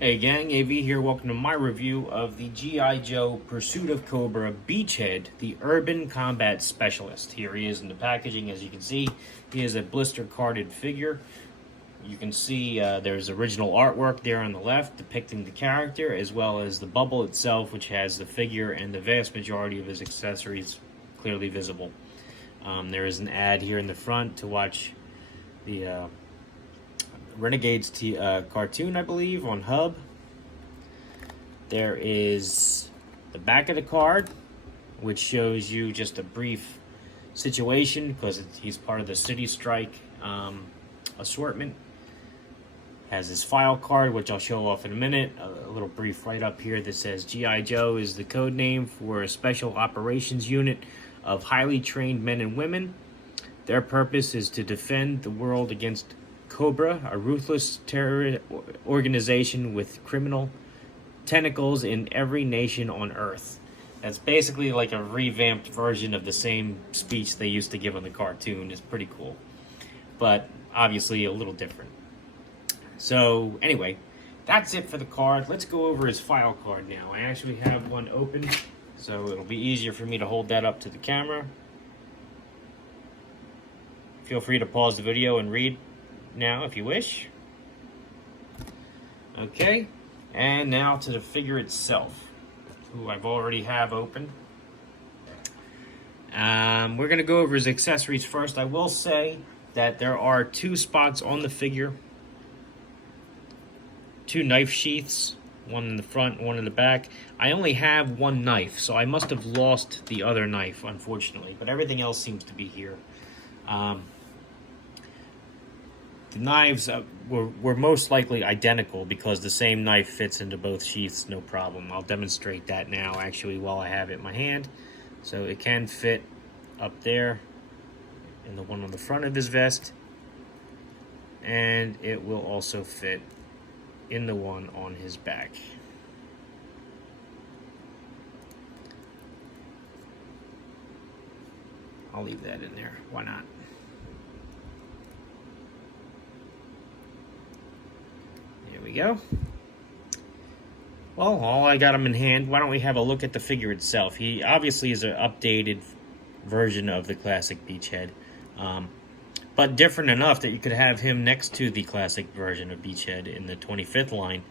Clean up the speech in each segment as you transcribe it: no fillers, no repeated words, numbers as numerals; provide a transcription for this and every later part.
Hey gang, AV here. Welcome to my review of the G.I. Joe Pursuit of Cobra Beachhead, the Urban Combat Specialist. Here he is in the packaging. As you can see, he is a blister carded figure. You can see there's original artwork there on the left depicting the character, as well as the bubble itself, which has the figure and the vast majority of his accessories clearly visible. There is an ad here in the front to watch the Renegades cartoon, I believe, on Hub. There is the back of the card, which shows you just a brief situation because he's part of the City Strike assortment. Has his file card, which I'll show off in a minute. A little brief write-up here that says G.I. Joe is the code name for a special operations unit of highly trained men and women. Their purpose is to defend the world against Cobra, a ruthless terror organization with criminal tentacles in every nation on Earth. That's basically like a revamped version of the same speech they used to give on the cartoon. It's pretty cool, but obviously a little different. So anyway, that's it for the card. Let's go over his file card now. I actually have one open, so it'll be easier for me to hold that up to the camera. Feel free to pause the video and read now if you wish. Okay, and now to the figure itself, who I've already have open. We're going to go over his accessories first. I will say that there are two spots on the figure, two knife sheaths, one in the front, one in the back. I only have one knife, so I must have lost the other knife, unfortunately, but everything else seems to be here. The knives were most likely identical because the same knife fits into both sheaths, no problem. I'll demonstrate that now, actually, while I have it in my hand. So it can fit up there in the one on the front of his vest, and it will also fit in the one on his back. I'll leave that in there. Why not? There we go. Well, all I got him in hand. Why don't we have a look at the figure itself? He obviously is an updated version of the classic Beachhead, but different enough that you could have him next to the classic version of Beachhead in the 25th line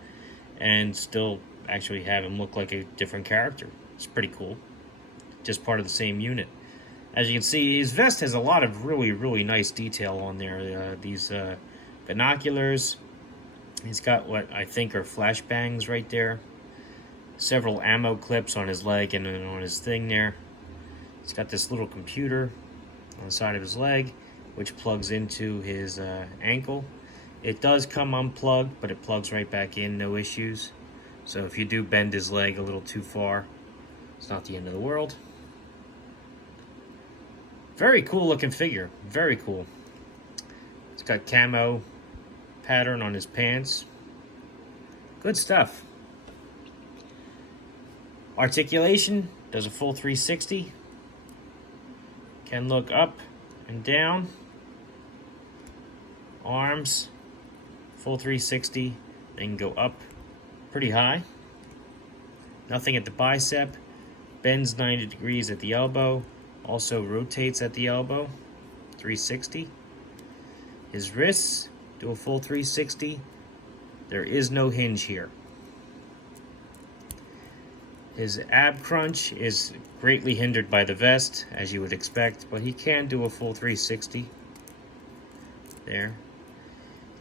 and still actually have him look like a different character. It's pretty cool. Just part of the same unit. As you can see, his vest has a lot of really nice detail on there. These binoculars. He's got what I think are flashbangs right there. Several ammo clips on his leg and on his thing there. He's got this little computer on the side of his leg, which plugs into his ankle. It does come unplugged, but it plugs right back in, no issues. So if you do bend his leg a little too far, it's not the end of the world. Very cool looking figure, very cool. It's got camo pattern on his pants. Good stuff. Articulation, does a full 360. Can look up and down. Arms, full 360. They can go up pretty high. Nothing at the bicep. Bends 90 degrees at the elbow. Also rotates at the elbow, 360. His wrists do a full 360. There is no hinge here. His ab crunch is greatly hindered by the vest, as you would expect, but he can do a full 360. There.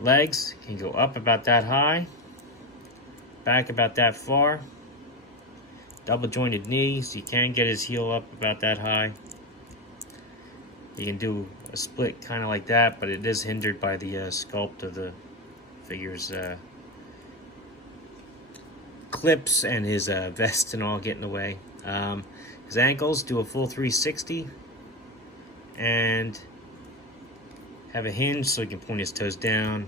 Legs can go up about that high, back about that far. Double jointed knees, he can get his heel up about that high. He can do a split kind of like that, but it is hindered by the sculpt of the figure's clips and his vest and all get in the way. His ankles do a full 360 and have a hinge so he can point his toes down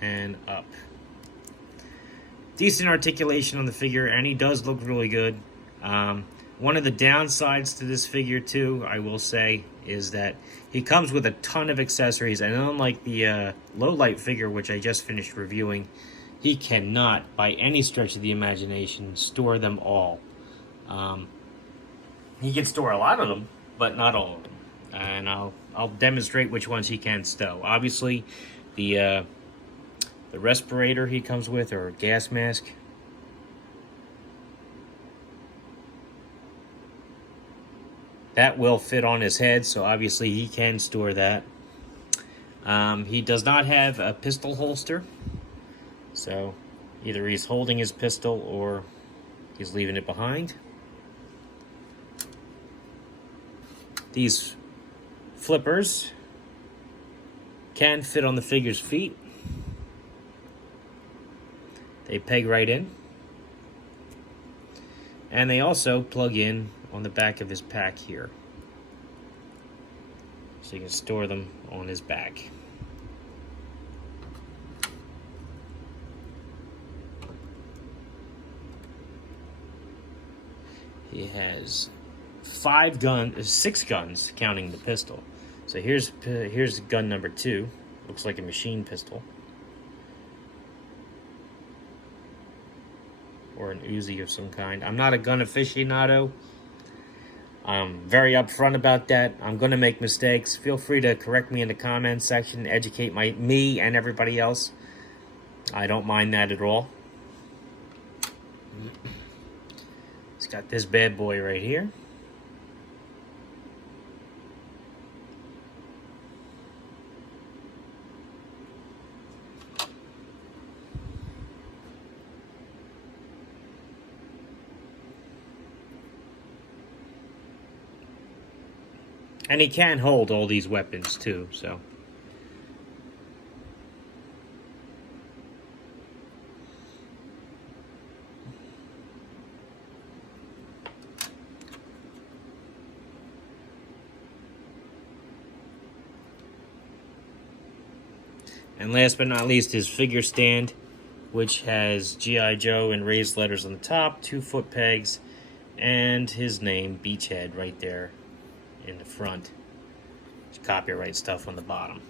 and up. Decent articulation on the figure, and he does look really good. One of the downsides to this figure, too, I will say, is that he comes with a ton of accessories, and unlike the low light figure, which I just finished reviewing, he cannot, by any stretch of the imagination, store them all. He can store a lot of them, but not all of them. And I'll demonstrate which ones he can stow. Obviously, the respirator he comes with, or gas mask, that will fit on his head, so obviously he can store that. He does not have a pistol holster, so either he's holding his pistol or he's leaving it behind. These flippers can fit on the figure's feet. They peg right in. And they also plug in on the back of his pack here. So you can store them on his back. He has 6 guns, counting the pistol. So here's gun number 2. Looks like a machine pistol. Or an Uzi of some kind. I'm not a gun aficionado. I'm very upfront about that. I'm going to make mistakes. Feel free to correct me in the comments section, educate me and everybody else. I don't mind that at all. It's got this bad boy right here. And he can hold all these weapons too, so. And last but not least, his figure stand, which has G.I. Joe in raised letters on the top, 2 foot pegs, and his name, Beachhead, right there in the front. There's copyright stuff on the bottom.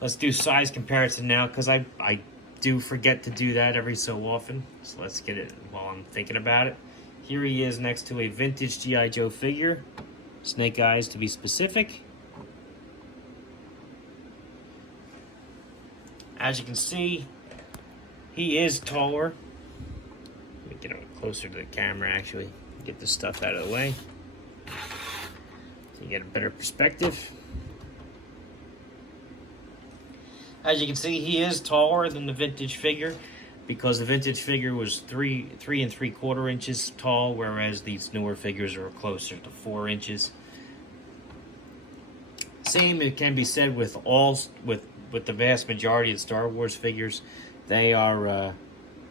Let's do size comparison now, because I do forget to do that every so often. So let's get it while I'm thinking about it. Here he is next to a vintage G.I. Joe figure. Snake Eyes to be specific. As you can see, he is taller. Let me get him closer to the camera, actually. Get this stuff out of the way. You get a better perspective. As you can see, he is taller than the vintage figure, because the vintage figure was 3 3/4 inches tall, whereas these newer figures are closer to 4 inches. Same it can be said with the vast majority of Star Wars figures. They are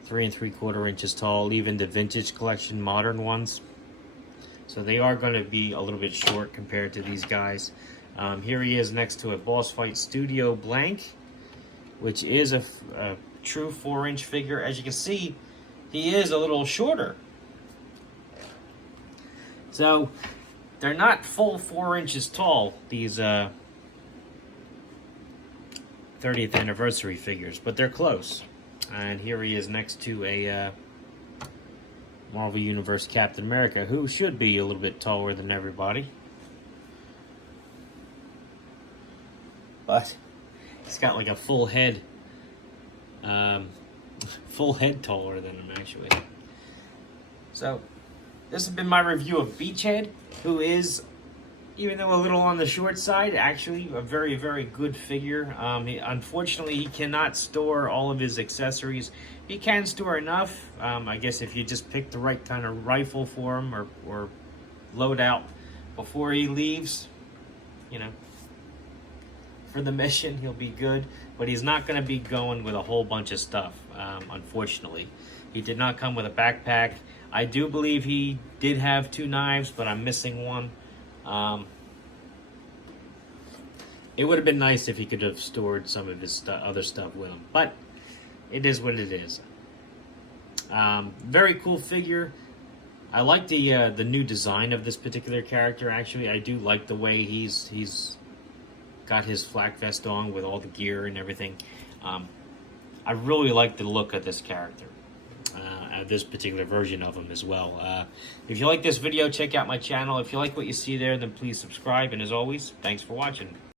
3 3/4 inches tall, even the vintage collection modern ones. So they are going to be a little bit short compared to these guys. Here he is next to a Boss Fight Studio blank, which is a true 4-inch figure. As you can see, he is a little shorter. So they're not full 4 inches tall, these 30th anniversary figures, but they're close. And here he is next to a Marvel Universe Captain America, who should be a little bit taller than everybody. But he's got like a full head taller than him, actually. So this has been my review of Beachhead, who is, even though a little on the short side, actually a very, very good figure. Unfortunately, he cannot store all of his accessories. He can store enough. I guess if you just pick the right kind of rifle for him, or load out before he leaves, you know, for the mission, he'll be good. But he's not going to be going with a whole bunch of stuff, unfortunately. He did not come with a backpack. I do believe he did have 2 knives, but I'm missing one. It would have been nice if he could have stored some of his other stuff with him, but it is what it is. Very cool figure. I like the new design of this particular character. Actually, I do like the way he's got his flak vest on with all the gear and everything. I really like the look of this character. This particular version of him as well. If you like this video, check out my channel. If you like what you see there, then please subscribe. And as always, thanks for watching.